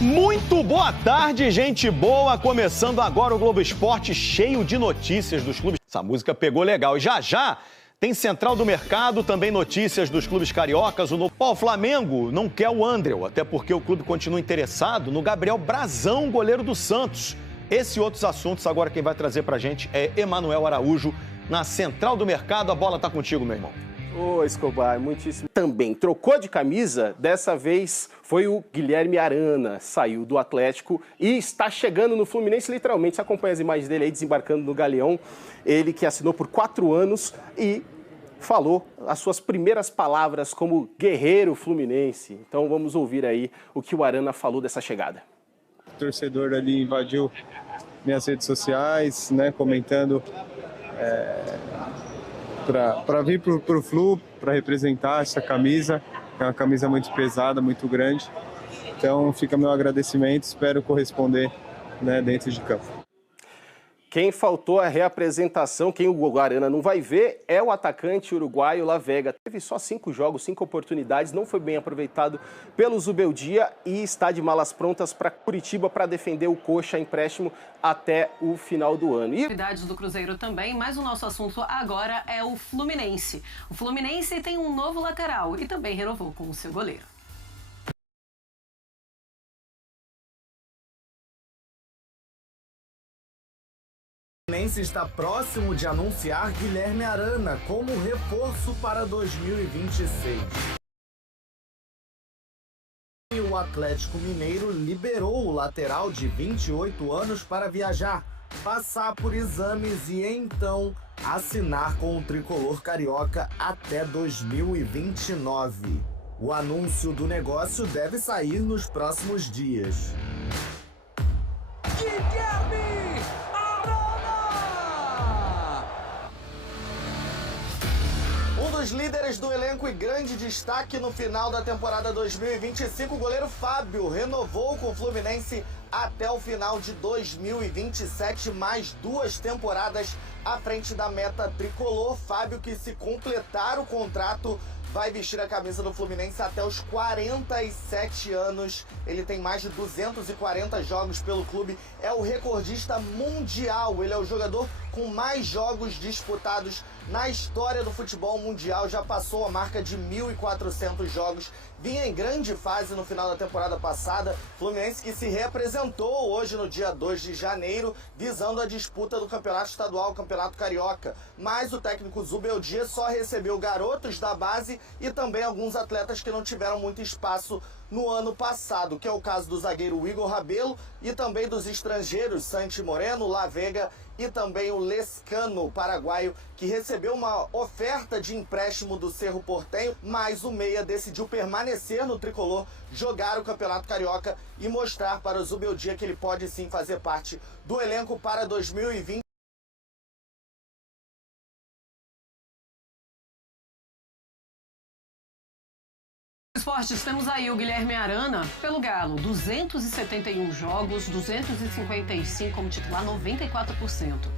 Muito boa tarde, gente boa. Começando agora o Globo Esporte, cheio de notícias dos clubes. Essa música pegou legal. E já tem Central do Mercado, também notícias dos clubes cariocas. O Flamengo não quer o Andréu, até porque o clube continua interessado no Gabriel Brazão, goleiro do Santos. Esse e outros assuntos, agora quem vai trazer pra gente é Emanuel Araújo, na Central do Mercado. A bola tá contigo, meu irmão. Ô, Escobar, muitíssimo. Também trocou de camisa, dessa vez foi o Guilherme Arana, saiu do Atlético e está chegando no Fluminense, literalmente. Você acompanha as imagens dele aí desembarcando no Galeão, ele que assinou por 4 anos e falou as suas primeiras palavras como guerreiro fluminense. Então vamos ouvir aí o que o Arana falou dessa chegada. O torcedor ali invadiu minhas redes sociais, né, comentando para vir para o Flu, para representar essa camisa, é uma camisa muito pesada, muito grande. Então fica meu agradecimento, espero corresponder, né, dentro de campo. Quem faltou a reapresentação, quem o Arana não vai ver, é o atacante uruguaio La Vega. Teve só 5 jogos, 5 oportunidades, não foi bem aproveitado pelo Zubeldia e está de malas prontas para Curitiba para defender o Coxa empréstimo até o final do ano. E Novidades do Cruzeiro também, mas o nosso assunto agora é o Fluminense. O Fluminense tem um novo lateral e também renovou com o seu goleiro. O Fluminense está próximo de anunciar Guilherme Arana como reforço para 2026. E o Atlético Mineiro liberou o lateral de 28 anos para viajar, passar por exames e então assinar com o tricolor carioca até 2029. O anúncio do negócio deve sair nos próximos dias. Guilherme! Os líderes do elenco e grande destaque no final da temporada 2025, o goleiro Fábio renovou com o Fluminense até o final de 2027, mais 2 temporadas à frente da meta tricolor. Fábio, que se completar o contrato, vai vestir a camisa do Fluminense até os 47 anos. Ele tem mais de 240 jogos pelo clube, é o recordista mundial. Ele é o jogador com mais jogos disputados na história do futebol mundial, já passou a marca de 1.400 jogos. Vinha em grande fase no final da temporada passada. Fluminense que se representou hoje no dia 2 de janeiro, visando a disputa do Campeonato Estadual, Campeonato Carioca. Mas o técnico Zubeldia só recebeu garotos da base e também alguns atletas que não tiveram muito espaço no ano passado, que é o caso do zagueiro Igor Rabelo e também dos estrangeiros Santi Moreno, La Vega e também o Lescano, paraguaio, que recebeu uma oferta de empréstimo do Cerro Porteño, mas o meia decidiu permanecer no tricolor, jogar o Campeonato Carioca e mostrar para o Zubeldia que ele pode sim fazer parte do elenco para 2020. Esportes, temos aí o Guilherme Arana pelo Galo, 271 jogos, 255 como titular, 94%.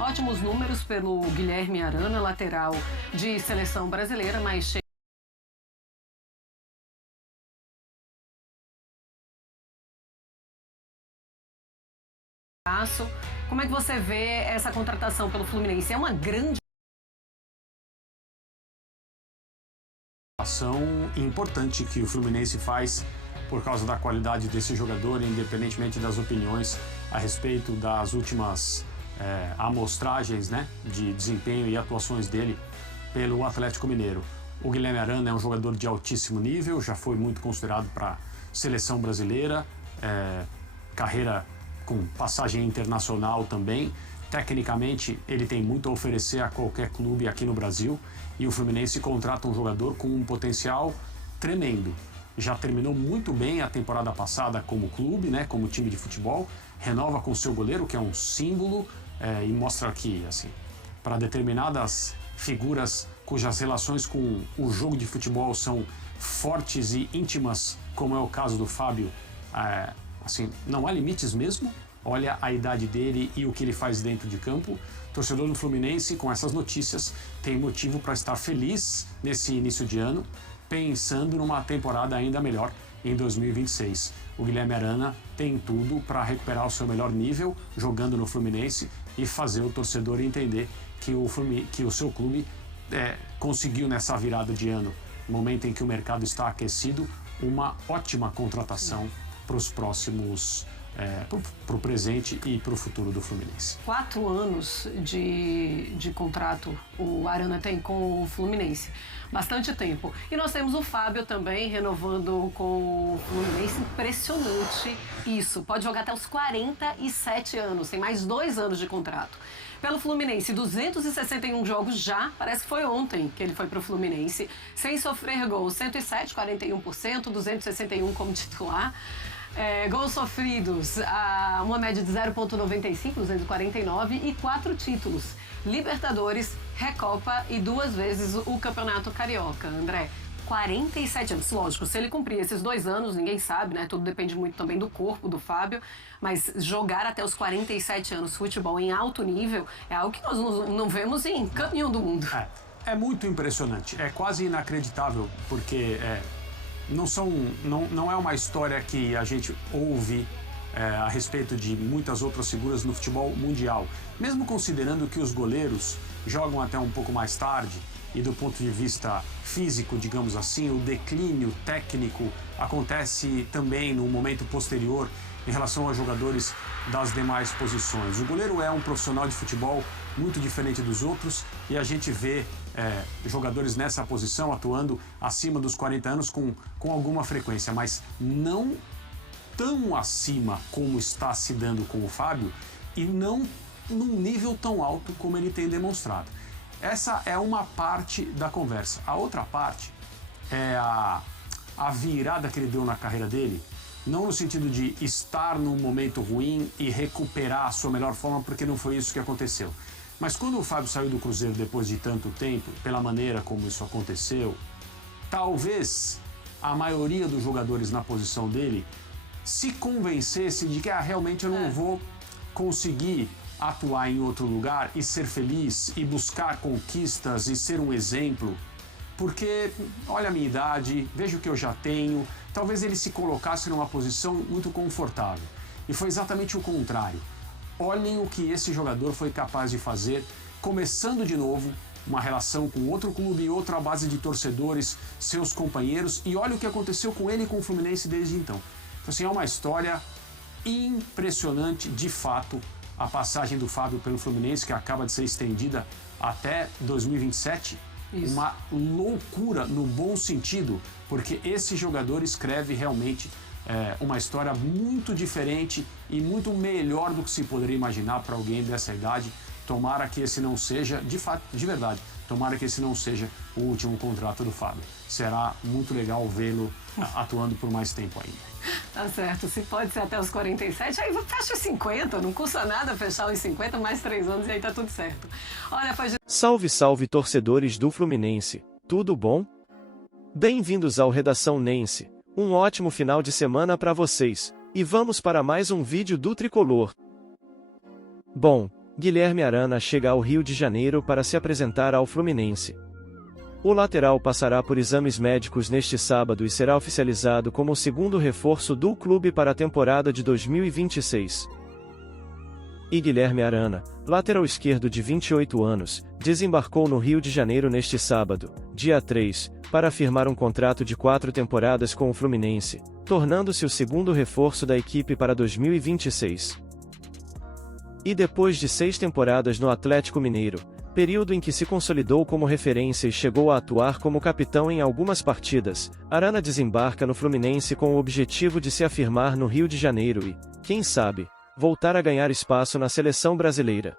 Ótimos números pelo Guilherme Arana, lateral de seleção brasileira, mas cheio. Como é que você vê essa contratação pelo Fluminense? É uma grande ação importante que o Fluminense faz por causa da qualidade desse jogador, independentemente das opiniões a respeito das últimas amostragens, né, de desempenho e atuações dele pelo Atlético Mineiro. O Guilherme Arana é um jogador de altíssimo nível, já foi muito considerado para a seleção brasileira, carreira com passagem internacional também. Tecnicamente, ele tem muito a oferecer a qualquer clube aqui no Brasil e o Fluminense contrata um jogador com um potencial tremendo. Já terminou muito bem a temporada passada como clube, né, como time de futebol, renova com seu goleiro, que é um símbolo, e mostra que, assim, para determinadas figuras cujas relações com o jogo de futebol são fortes e íntimas, como é o caso do Fábio, assim, não há limites mesmo. olha a idade dele e o que ele faz dentro de campo. O torcedor do Fluminense, com essas notícias, tem motivo para estar feliz nesse início de ano, pensando numa temporada ainda melhor em 2026. O Guilherme Arana tem tudo para recuperar o seu melhor nível jogando no Fluminense e fazer o torcedor entender que o seu clube conseguiu nessa virada de ano, momento em que o mercado está aquecido, uma ótima contratação para os próximos, para o presente e para o futuro do Fluminense. 4 anos de contrato o Arana tem com o Fluminense. Bastante tempo. E nós temos o Fábio também renovando com o Fluminense. Impressionante isso. Pode jogar até os 47 anos. Tem mais 2 anos de contrato. Pelo Fluminense, 261 jogos já. Parece que foi ontem que ele foi para o Fluminense. Sem sofrer gols, 107, 41%, 261 como titular. Gols sofridos, uma média de 0,95, 249 e 4 títulos. Libertadores, Recopa e 2 vezes o Campeonato Carioca. André, 47 anos. Lógico, se ele cumprir esses 2 anos, ninguém sabe, né? Tudo depende muito também do corpo do Fábio. Mas jogar até os 47 anos futebol em alto nível é algo que nós não vemos em canto nenhum do mundo. É muito impressionante. É quase inacreditável, porque não é uma história que a gente ouve a respeito de muitas outras figuras no futebol mundial. Mesmo considerando que os goleiros jogam até um pouco mais tarde e do ponto de vista físico, digamos assim, o declínio técnico acontece também no momento posterior em relação aos jogadores das demais posições. O goleiro é um profissional de futebol muito diferente dos outros e a gente vê jogadores nessa posição atuando acima dos 40 anos com alguma frequência, mas não tão acima como está se dando com o Fábio e não num nível tão alto como ele tem demonstrado. Essa é uma parte da conversa. A outra parte é a virada que ele deu na carreira dele, não no sentido de estar num momento ruim e recuperar a sua melhor forma, porque não foi isso que aconteceu. Mas quando o Fábio saiu do Cruzeiro depois de tanto tempo, pela maneira como isso aconteceu, talvez a maioria dos jogadores na posição dele se convencesse de que realmente eu não vou conseguir atuar em outro lugar e ser feliz e buscar conquistas e ser um exemplo, porque olha a minha idade, veja o que eu já tenho. Talvez ele se colocasse numa posição muito confortável. E foi exatamente o contrário. Olhem o que esse jogador foi capaz de fazer, começando de novo uma relação com outro clube e outra base de torcedores, seus companheiros, e olha o que aconteceu com ele e com o Fluminense desde então. Então, assim, é uma história impressionante, de fato, a passagem do Fábio pelo Fluminense, que acaba de ser estendida até 2027. Isso. Uma loucura no bom sentido, porque esse jogador escreve realmente uma história muito diferente e muito melhor do que se poderia imaginar para alguém dessa idade. Tomara que esse não seja, de fato, de verdade, tomara que esse não seja o último contrato do Fábio. Será muito legal vê-lo atuando por mais tempo ainda. Tá certo, se pode ser até os 47, aí fecha os 50, não custa nada fechar os 50, mais 3 anos e aí tá tudo certo. Olha, Salve, salve, torcedores do Fluminense, tudo bom? Bem-vindos ao Redação Nense, um ótimo final de semana para vocês, e vamos para mais um vídeo do Tricolor. Bom, Guilherme Arana chega ao Rio de Janeiro para se apresentar ao Fluminense. O lateral passará por exames médicos neste sábado e será oficializado como o segundo reforço do clube para a temporada de 2026. E Guilherme Arana, lateral esquerdo de 28 anos, desembarcou no Rio de Janeiro neste sábado, dia 3, para firmar um contrato de 4 temporadas com o Fluminense, tornando-se o segundo reforço da equipe para 2026. E depois de 6 temporadas no Atlético Mineiro, período em que se consolidou como referência e chegou a atuar como capitão em algumas partidas, Arana desembarca no Fluminense com o objetivo de se afirmar no Rio de Janeiro e, quem sabe, voltar a ganhar espaço na seleção brasileira.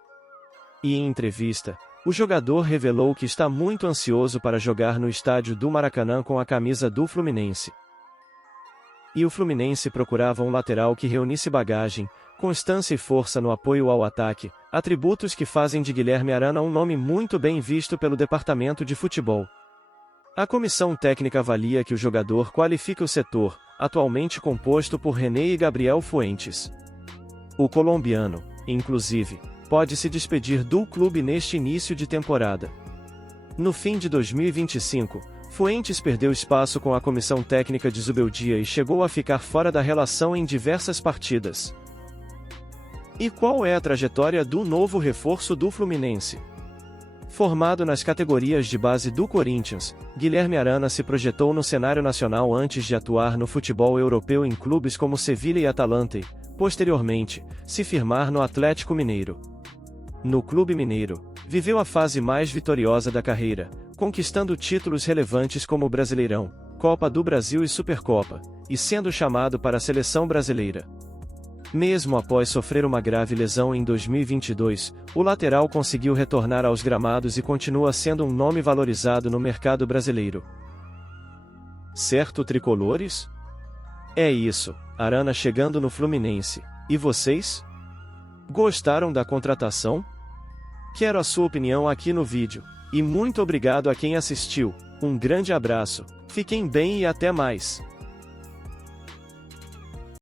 E em entrevista, o jogador revelou que está muito ansioso para jogar no estádio do Maracanã com a camisa do Fluminense. E o Fluminense procurava um lateral que reunisse bagagem, constância e força no apoio ao ataque, atributos que fazem de Guilherme Arana um nome muito bem visto pelo departamento de futebol. A comissão técnica avalia que o jogador qualifica o setor, atualmente composto por René e Gabriel Fuentes. O colombiano, inclusive, pode se despedir do clube neste início de temporada. No fim de 2025, Fuentes perdeu espaço com a comissão técnica de Zubeldia e chegou a ficar fora da relação em diversas partidas. E qual é a trajetória do novo reforço do Fluminense? Formado nas categorias de base do Corinthians, Guilherme Arana se projetou no cenário nacional antes de atuar no futebol europeu em clubes como Sevilha e Atalanta e, posteriormente, se firmar no Atlético Mineiro. No Clube Mineiro, viveu a fase mais vitoriosa da carreira, conquistando títulos relevantes como o Brasileirão, Copa do Brasil e Supercopa, e sendo chamado para a seleção brasileira. Mesmo após sofrer uma grave lesão em 2022, o lateral conseguiu retornar aos gramados e continua sendo um nome valorizado no mercado brasileiro. Certo, tricolores? É isso, Arana chegando no Fluminense. E vocês? Gostaram da contratação? Quero a sua opinião aqui no vídeo. E muito obrigado a quem assistiu. Um grande abraço, fiquem bem e até mais.